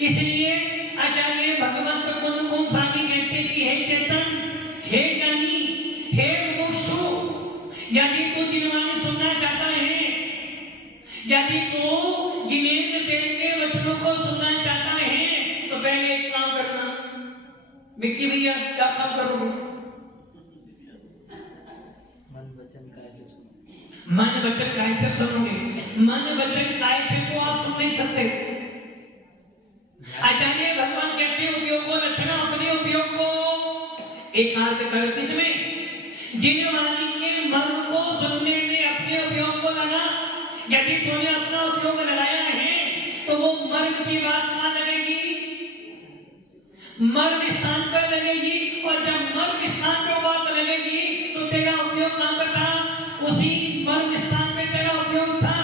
इसलिए आचार्य भगवंत को स्वामी कहते कि हे चेतन, हे ज्ञानी, हे मुमुक्षु, यदि तू जिनवाणी सुनना चाहता है, यदि तू जिनेंद्र देव के वचनों को सुनना चाहता है, तो पहले एक काम करना। मिक्की भैया क्या काम करोगे? मन वचन काय से सुनोगे? मन वचन काय से तो आप सुन नहीं सकते। आचार्य भगवान कहते हैं उपयोग को लक्षण अपने उपयोग को एकार्थ कर, किसमें? जिन वाणी के मर्म को सुनने में अपने उपयोग को लगा। यदि तूने अपना उपयोग लगाया है तो वो मर्म की बात कहां लगेगी? मर्म स्थान पर लगेगी। और जब मर्म स्थान पर बात लगेगी तो तेरा उपयोग कहां पर था? उसी मर्म स्थान पे तेरा उपयोग था,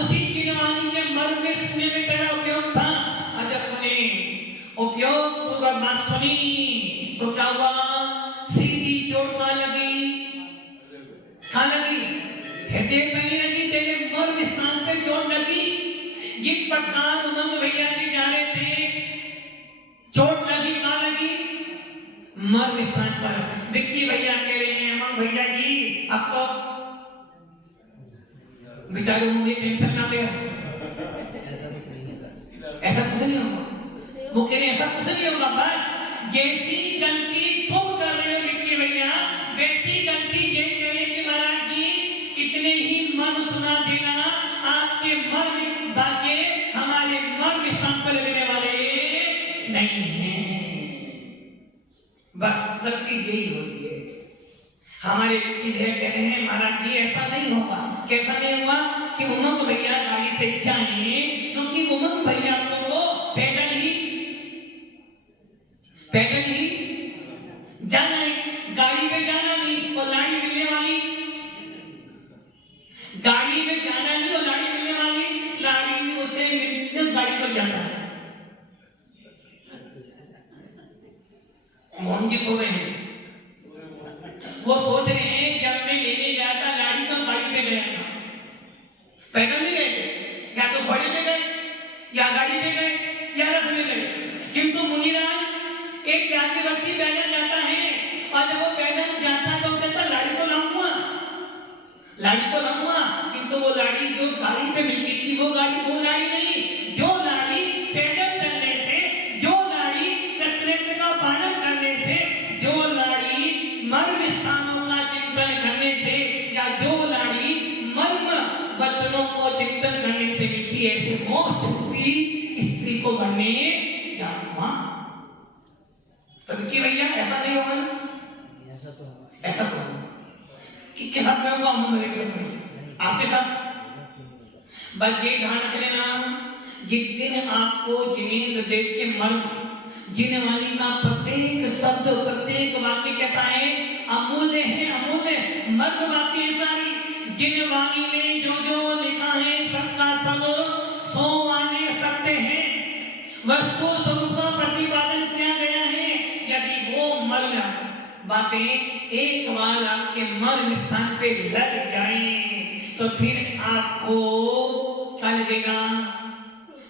उसी जिनवाणी के मर्म में सुनने में तेरा उपयोग था। उपयोग पूर्वक बात सुनी तो क्या हुआ? सीधी चोट कहां लगी? कहां लगी? हृदय पे नहीं लगी, तेरे मर्म स्थान पे चोट लगी। जिस प्रकार उमंग भैया जी जा रहे थे, चोट लगी कहां लगी? मर्म स्थान पर। विक्की भैया कह रहे हैं उमंग भैया जी अब तो बेचारे मुझे टेंशन ना ले, ऐसा कुछ नहीं होगा। वो कह रहे ऐसा कुछ नहीं होगा, बस जैसी गलती तुम कर रहे हो विक्की भैया, वैसी गलती ये कह रहे कि महाराज जी कितने ही मन सुना देना, आपके मर्म बाके हमारे मर्म स्थान पर लगने वाले नहीं हैं। बस गलती यही होती है। हमारे विक्की भैया कह रहे हैं महाराज जी ऐसा नहीं होगा। कैसा नहीं होगा? कि उमंग भैया गाड़ी से जाए, क्योंकि उमंग भैया को पैदल ही जाना है, गाड़ी में जाना नहीं। और लाड़ी मिलने वाली, गाड़ी में जाना नहीं और लाड़ी मिलने वाली, लाड़ी उसे मिलने गाड़ी पर जाता है। मोहन जी सो रहे हैं, वो सोच रहे हैं जब मैं लेने गया था लाड़ी तो गाड़ी पे गया था, पैदल नहीं गए, या तो घोड़े पे गए या गाड़ी पे गए या रथ में गए। किंतु मुनिराज एक त्यागी व्यक्ति पैदल जाता है, और जब वो पैदल जाता है तो कहता लाड़ी तो लाऊंगा, लाड़ी तो लाऊंगा। किंतु वो लाड़ी जो गाड़ी पे मिलती थी वो लाड़ी नहीं, जो लाड़ी पैदल चलने से, जो लाड़ी कृतज्ञता का पालन करने से, जो लाड़ी मर्म स्थानों का चिंतन करने से, या जो लाड़ी मर्म वचनों को चिंतन करने से मिलती है, ऐसे मोक्ष रूपी स्त्री को बनने जाऊंगा। तो विक्की भैया ऐसा नहीं होगा ना? ऐसा तो होगा। किसके साथ में होगा? आपके साथ। बस ये ध्यान रख लेना, जिस दिन आपको जिनेंद्र देव के मर्म, जिनवाणी का प्रत्येक शब्द, प्रत्येक वाक्य कैसा है? अमूल्य है, अमूल्य मर्म वाक्य है सारी। जिनवाणी में जो जो लिखा है सबका सब सो आने सकते हैं, वस्तु स्वरूप का प्रतिपादन किया गया है। यदि वो मर्म बातें एक बार आपके मर्म स्थान पे लग जाएं, तो फिर आपको क्या लगेगा?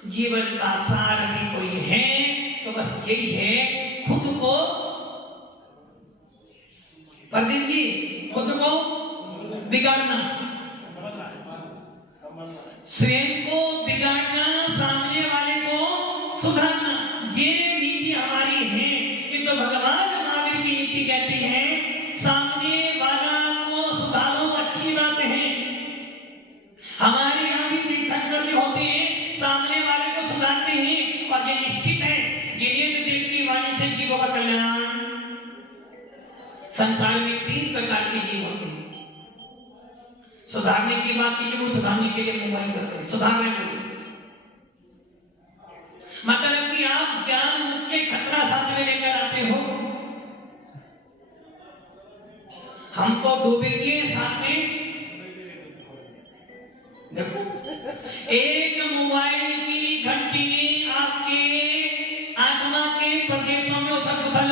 जीवन का सार भी कोई है तो बस यही है, खुद को, प्रदीप जी, खुद को बिगाड़ना, स्वयं को बिगाड़ना, सामने वाले को सुधारना, ये नीति हमारी है। किंतु भगवान महावीर की नीति कहती है सामने वाला को सुधारो, अच्छी बात है। हमारे यहाँ भी तीर्थंकर जो होते हैं सामने वाले को सुधारते हैं, और ये निश्चित है जिनेंद्र देव की वाणी से जीवों का कल्याण। संसार में 3 प्रकार के जीव होते हैं। सुधारने की बात की, सुधारने के लिए मोबाइल करते हैं, सुधारने के लिए मतलब कि आप ज्ञान के खतरा साथ में लेकर आते हो, हम तो डूबेंगे साथ में। देखो, एक मोबाइल की घंटी ने आपके आत्मा के प्रदेशों में उथल पुथल,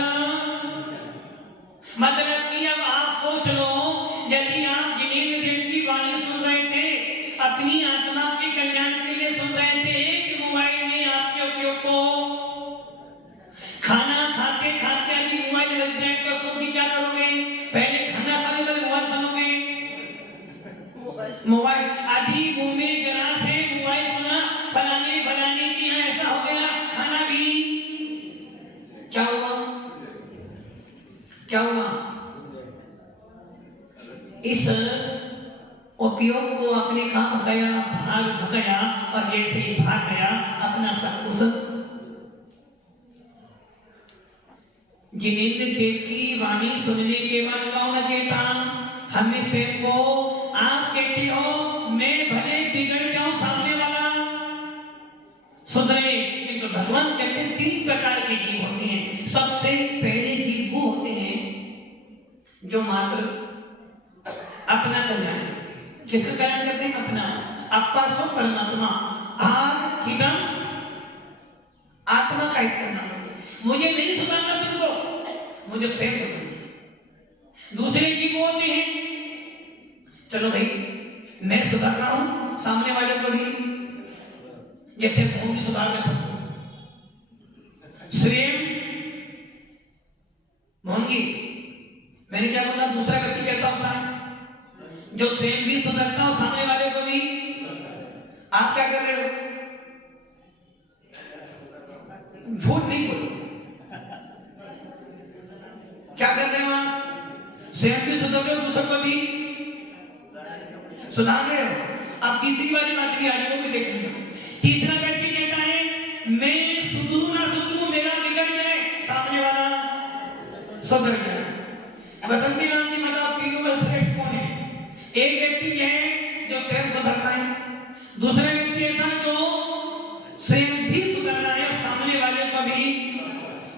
मतलब कि अब आप सोच लो, यदि आप जिनेंद्र देव की वाणी सुन रहे थे, अपनी आत्मा के कल्याण के लिए सुन रहे थे, एक मोबाइल ने आपके उपयोग को इस उपयोग को अपने काम गया, भाग गया, और जैसे ही भाग गया अपना सब कुछ जिनेंद्र देव की वाणी सुनने के बाद कौन कहता, हमें स्वयं को आप कहते हो मैं भले बिगड़ जाऊं, सामने वाला सुधरे, किंतु भगवान कहते हैं 3 प्रकार के जीव होते हैं। सबसे पहले जीव वो होते हैं जो मात्र अपना कल्याण करते हैं। किसका कल्याण करते हैं? अपना। अपा सो परमात्मा, आग हिदम, आत्मा का हित करना। मुझे नहीं सुधारना तुमको, मुझे स्वयं सुधारना। दूसरे जीव वो होते हैं, चलो भाई मैं सुधार रहा हूं, सामने वाले को भी, जैसे मोहन भी सुधार रहे सबको, स्वयं मोहन जी मैंने क्या बोला, दूसरा व्यक्ति कैसा होता है? जो स्वयं भी सुधरता हो, सामने वाले को भी। आप क्या कर रहे हो? झूठ नहीं बोलो, क्या कर रहे हो आप? स्वयं भी सुधर रहे हो, दूसरे को भी सुधार रहे हो। अब तीसरी वाली बात भी आ रही है, वो भी देख लेना। तीसरा व्यक्ति कहता है मैं सुधरू ना सुधरू, मेरा बिगड़ जाए, सामने वाला सुधर जाए। बसंती राम जी बताओ तीनों में श्रेष्ठ कौन है? एक व्यक्ति है जो स्वयं सुधरता है, दूसरा व्यक्ति ऐसा जो स्वयं भी सुधर रहा है, सामने वाले को भी।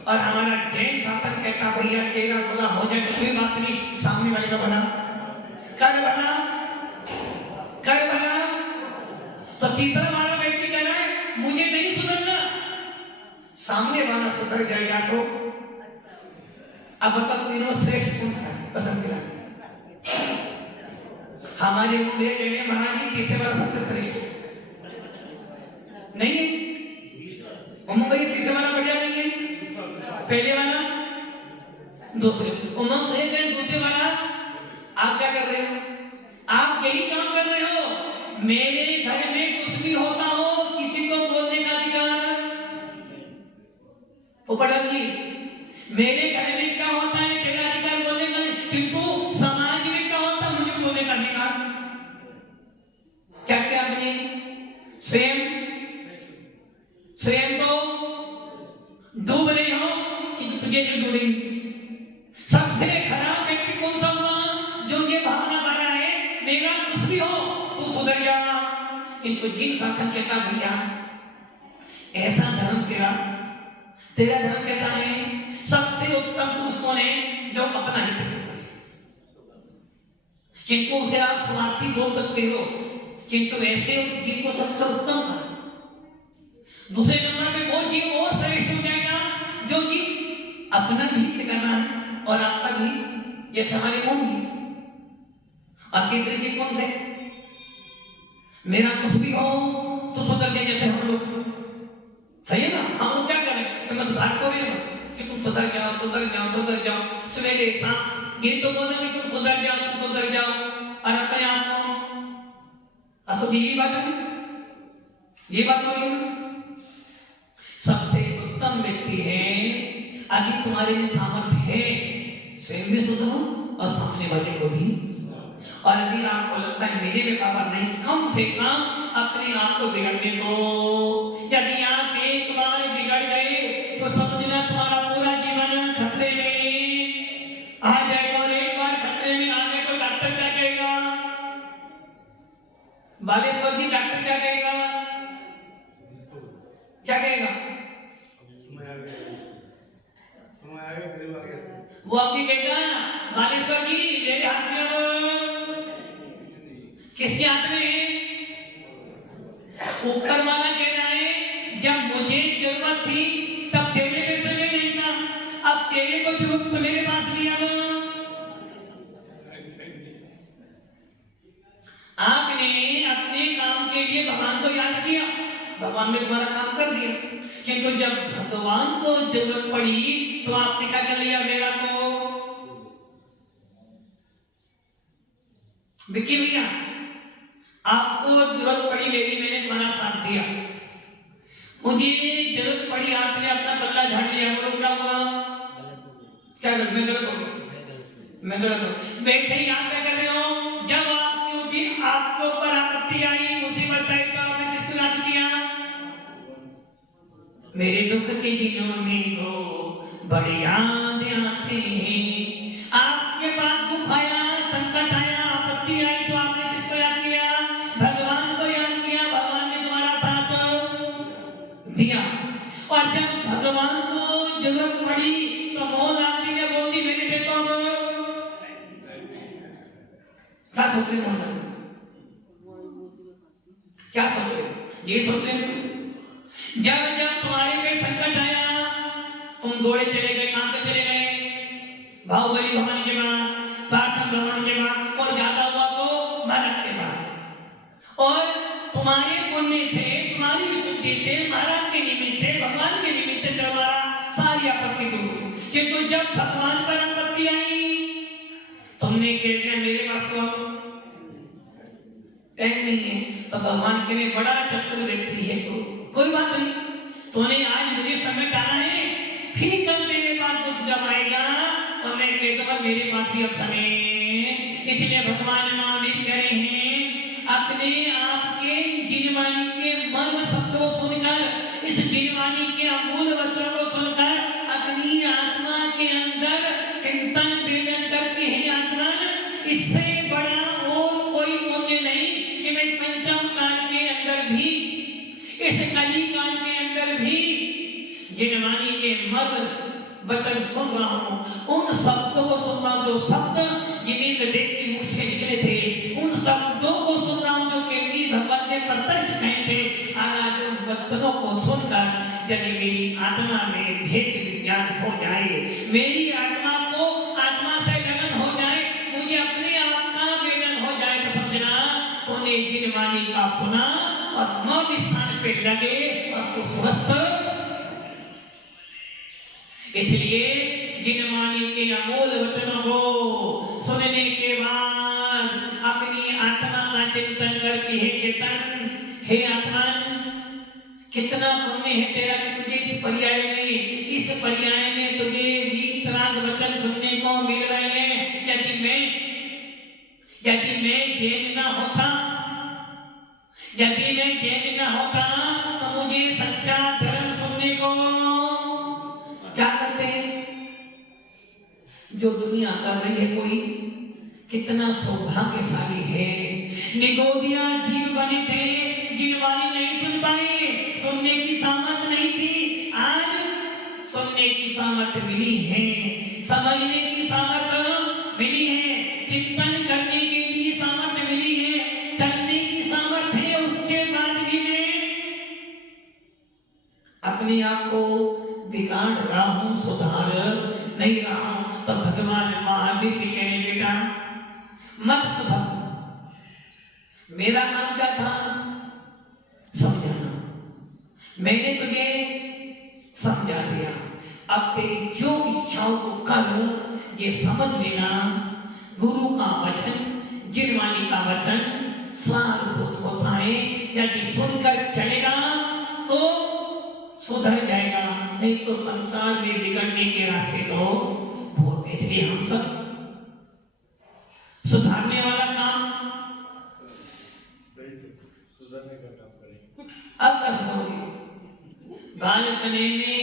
और हमारा जैन शासन कहता भैया तेरा बुरा हो जाए तो कोई बात नहीं, सामने वाले का बना कर बना कर बना। तो तीसरा वाला व्यक्ति कह रहा है मुझे नहीं सुधरना, सामने वाला सुधर जाएगा। तो अब बताओ तीनों श्रेष्ठ कौन सा है? पसंद किया हमारे मुंह कहने महाराज जी तीसरे वाला सबसे श्रेष्ठ नहीं है। उमंग भाई तीसरे वाला बढ़िया नहीं है, पहले वाला दूसरे। उमंग भाई कहें दूसरे वाला। आप क्या कर रहे हो? आप यही काम कर रहे हो, मेरे घर में कुछ भी होता हो किसी को बोलने का अधिकार। पोपटन जी मेरे घर में क्या होता है तेरा अधिकार बोलने का, किंतु समाज में क्या होता है मुझे बोलने का अधिकार। क्या क्या आपने स्वयं स्वयं तो डूब रहे हो कि तुझे जो डूबेंगे। सबसे खराब व्यक्ति कौन सा हुआ? जो ये भावना भरा है मेरा कुछ भी हो तू सुधर जा। किंतु जिन शासन कहता भैया ऐसा धर्म तेरा धर्म कहता है सबसे उत्तम पुरुष कौन है? जो अपना हित करता है। किंतु उसे आप स्वार्थी बोल सकते हो, किंतु ऐसे जीव को सबसे उत्तम कहा। दूसरे नंबर पे वो जीव और श्रेष्ठ हो जाएगा जो जीव अपना भी हित करना है और आपका भी, जैसे हमारे कौन जी। और तीसरे जीव कौन से? मेरा कुछ भी हो तो सुधर जाए, जैसे हम लोग। सही है ना? हम लोग क्या करें? तो मैं सुधार को रही हूं कि तुम सुधर जाओ सुधर जाओ सुधर जाओ। सवेरे शाम ये तो बोलो कि तुम सुधर जाओ तुम सुधर जाओ, और अपने आप को असो यही बात है, ये बात हो रही है। सबसे उत्तम व्यक्ति है अभी तुम्हारे लिए सामर्थ्य है, स्वयं भी सुधरो और सामने वाले को भी। और यदि आपको लगता है मेरे में पावर नहीं, कम से कम अपने आप को बिगड़ने दो। यदि आप एक बार बिगड़ गए तो समझना तुम्हारा पूरा जीवन खतरे में आ जाएगा। और एक बार खतरे में आ गए तो डॉक्टर क्या कहेगा? बालेश्वर जी डॉक्टर क्या कहेगा? क्या कहेगा? वो आपकी कहेगा बालेश्वर जी मेरे हाथ में, अब किसके हाथ में है? ऊपर वाला कह रहा है जब मुझे जरूरत थी तब तेरे पे से नहीं था, अब तेरे को जरूरत तो मेरे पास नहीं। अब आपने अपने काम के लिए भगवान को याद किया, भगवान ने तुम्हारा काम कर दिया, किंतु जब भगवान को जरूरत पड़ी तो आपने क्या कर लिया? मेरा को विक्की भैया आपको जरूरत पड़ी मेरी, मैंने तुम्हारा साथ दिया। मुझे जरूरत पड़ी आपने अपना पल्ला झाड़ लिया, बोलो क्या हुआ? क्या गलत? मैं गलत हो गया, मैं गलत हो। बैठे ही आप क्या कर रहे हो? मेरे दुख के दिनों में वो बड़ी याद आते हैं। आपके पास दुख आया, संकट आया, आपत्ति आई तो आपने किसको याद किया? भगवान को याद किया। भगवान ने तुम्हारा साथ दिया। और जब भगवान को जरूरत पड़ी तो मोल आती ने बोलती मेरे बेटों को क्या सोच रहे हो? क्या सोच रहे हो? ये सोच रहे हो जब जब तुम्हारे पे संकट आया तुम दौड़े चले गए। कहां पे चले गए? बाहुबली भगवान के पास, पाटन भगवान के पास, और ज्यादा हुआ तो महाराज के पास। और तुम्हारे पुण्य थे, तुम्हारी विशुद्धि थे, महाराज के निमित्त थे, भगवान के निमित्त थे, तुम्हारा सारी आपत्ति दूर हुई। किंतु जब भगवान पर आपत्ति आई तुमने कह दिया मेरे पास तो टाइम नहीं है। तो भगवान के लिए बड़ा चतुर व्यक्ति है तो कोई बात नहीं, तूने आज मुझे समय डाला है, फिर कल मेरे पास कुछ जब आएगा तो मैं कहता हूँ मेरे पास भी अब समय। इसलिए भगवान महावीर कह रहे हैं अपने आप के जिनवाणी के मर्म शब्दों को सुनकर, इस जिनवाणी के अमूल वचनों को सुनकर अपनी आत्मा के अंदर चिंतन वेदन करके है आत्मा, इससे बड़ा और कोई पुण्य नहीं कि मैं पंचम काल के अंदर भी, इस कली काल के अंदर भी जिनवाणी के मर्म वचन सुन रहा हूं, उन शब्दों को सुन रहा हूं जो शब्द जिन्हें देव के मुख से निकले थे, उन शब्दों को सुन रहा हूं जो केवली भगवान ने प्रत्यक्ष कहे थे। आज उन वचनों को सुनकर यदि मेरी आत्मा में भेद विज्ञान हो जाए, मेरी आत्मा को आत्मा से लगन हो जाए, मुझे अपने आप का वेदन हो जाए तो समझना तूने जिनवाणी का सुना और मौन स्थान पे लगे और तू स्वस्थ। इसलिए जिनवाणी के अमूल वचनों को सुनने के बाद अपनी आत्मा का चिंतन करके हे चेतन, हे आत्मा, कितना पुण्य है तेरा कि तुझे इस पर्याय में तुझे वीतराग वचन सुनने को मिल रहे हैं। यदि मैं जैन ना होता, यदि मैं जैन ना होता तो मुझे सच्चा धर्म सुनने को क्या करते हैं जो दुनिया कर रही है। कोई कितना सौभाग्यशाली है। निगोदिया जीव बने थे, जिनवाणी नहीं सुन पाए, सुनने की सामर्थ नहीं थी। आज सुनने की सामर्थ मिली है, समझने की सामर्थ मिली है, चिंतन करने के लिए सामर्थ मिली है, चलने की सामर्थ है। उसके बाद भी मैं अपने आप को बिगाड़ रहा हूं, सुधार नहीं रहा हूं। तो भगवान महावीर भी कह रहे बेटा मत सुधार, मेरा काम क्या था समझाना, मैंने तुझे समझा दिया, अब तेरी जो इच्छाओं को कर ये समझ लेना। गुरु का वचन, जिनवाणी का वचन सारभूत होता है। यदि सुनकर चलेगा तो सुधर जाएगा, नहीं तो संसार में बिगड़ने के रास्ते तो बहुत। इसलिए हम सब सुधारने वाला काम सुधारने का काम करें। अब क्या सुधारोगे? बालकने में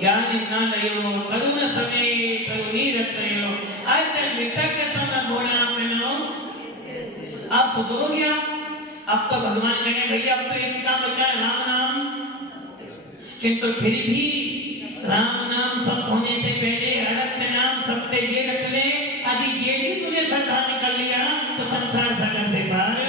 ज्ञान न लयो, तरुण समय तरुणी रखयो, आज तक मृतक के समय घोड़ा पहनो। आप सुधरोगे? अब तो भगवान कहने भैया अब तो एक काम बचा है, राम नाम। किंतु फिर भी राम नाम सब होने से पहले हरत नाम सत्य ये रख ले। यदि ये भी तुझे श्रद्धा कर लिया तो संसार सागर से पार